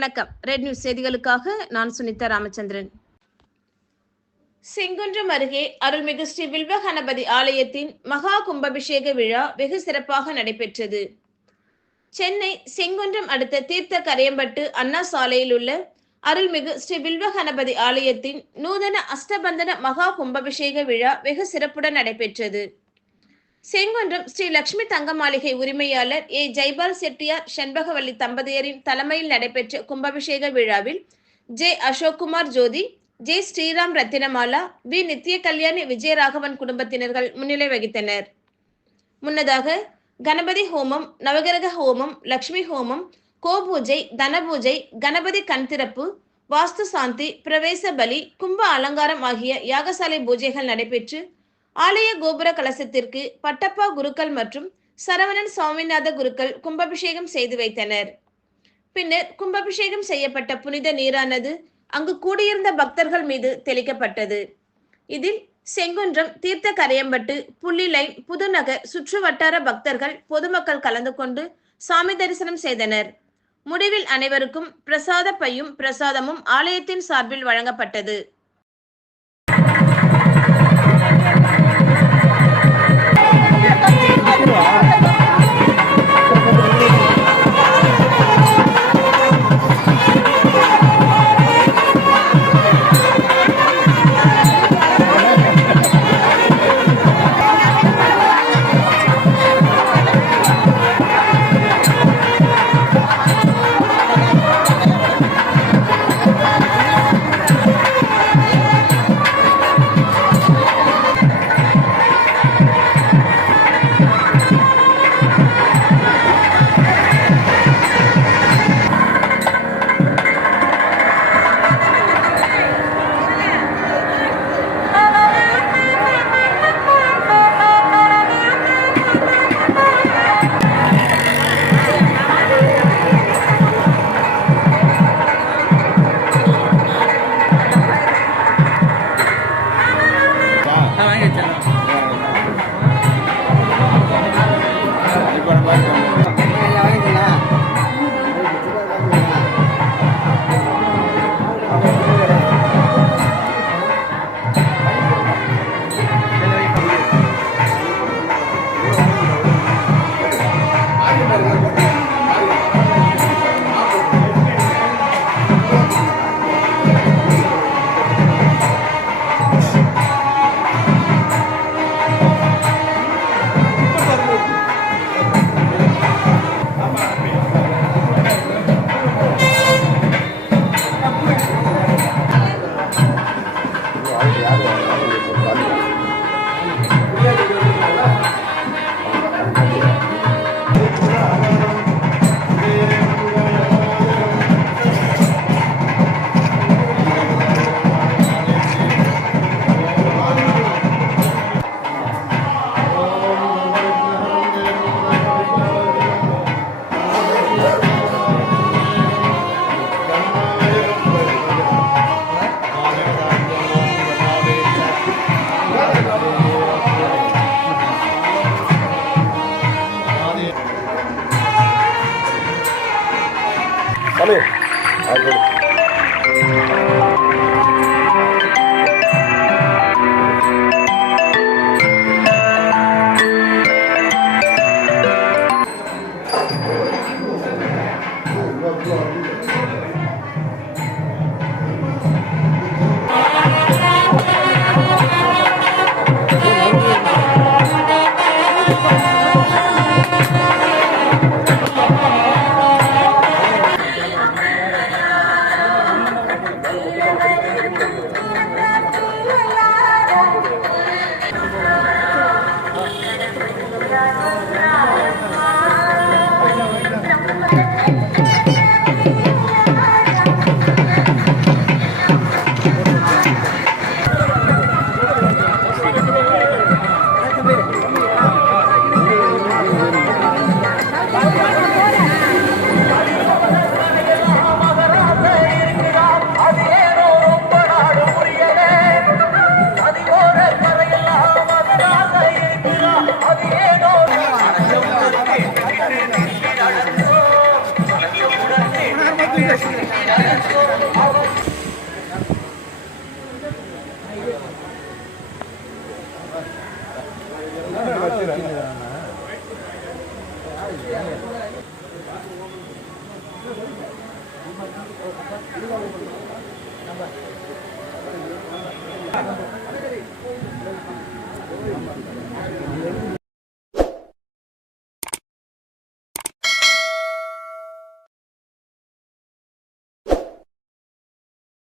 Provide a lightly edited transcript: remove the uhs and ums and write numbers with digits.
வணக்கம். Red news செய்திகளுக்காக நான் சுனிதா ராமச்சந்திரன். செங்குன்றம் அருகே அருள்மிகு ஸ்ரீ வில்வ கணபதி ஆலயத்தின் மகா கும்பாபிஷேக விழா வெகு சிறப்பாக நடைபெற்றது. சென்னை செங்குன்றம் அடுத்த தீர்த்த கரையம்பட்டு அண்ணா சாலையில் உள்ள அருள்மிகு ஸ்ரீ வில்வ கணபதி ஆலயத்தின் நூதன அஷ்டபந்தன மகா கும்பாபிஷேக விழா வெகு சிறப்புடன் நடைபெற்றது. செங்குன்றம் ஸ்ரீ லட்சுமி தங்க மாளிகை உரிமையாளர் ஏ ஜெய்பால் செட்டியார் செண்பகவல்லி தம்பதியரின் தலைமையில் நடைபெற்ற கும்பாபிஷேக விழாவில் J Ashokkumar Jyothi, J Sriram Rathinamala, V Nithya Kalyani Vijayaraghavan குடும்பத்தினர்கள் முன்னிலை வகித்தனர். முன்னதாக கணபதி ஹோமம், நவகிரக ஹோமம், லட்சுமி ஹோமம், கோபூஜை, தனபூஜை, கணபதி கண்திறப்பு, வாஸ்து சாந்தி, பிரவேச பலி, கும்ப அலங்காரம் ஆகிய யாகசாலை பூஜைகள் நடைபெற்று ஆலய கோபுர கலசத்திற்கு பட்டப்பா குருக்கள் மற்றும் சரவணன் சுவாமிநாத குருக்கள் கும்பாபிஷேகம் செய்து வைத்தனர். பின்னர் கும்பாபிஷேகம் செய்யப்பட்ட புனித நீரானது அங்கு கூடியிருந்த பக்தர்கள் மீது தெளிக்கப்பட்டது. இதில் செங்குன்றம், தீர்த்த கரையம்பட்டு, புள்ளிலைன், புதுநகர் சுற்று வட்டார பக்தர்கள், பொதுமக்கள் கலந்து கொண்டு சாமி தரிசனம் செய்தனர். முடிவில் அனைவருக்கும் பிரசாத பையும் பிரசாதமும் ஆலயத்தின் சார்பில் வழங்கப்பட்டது.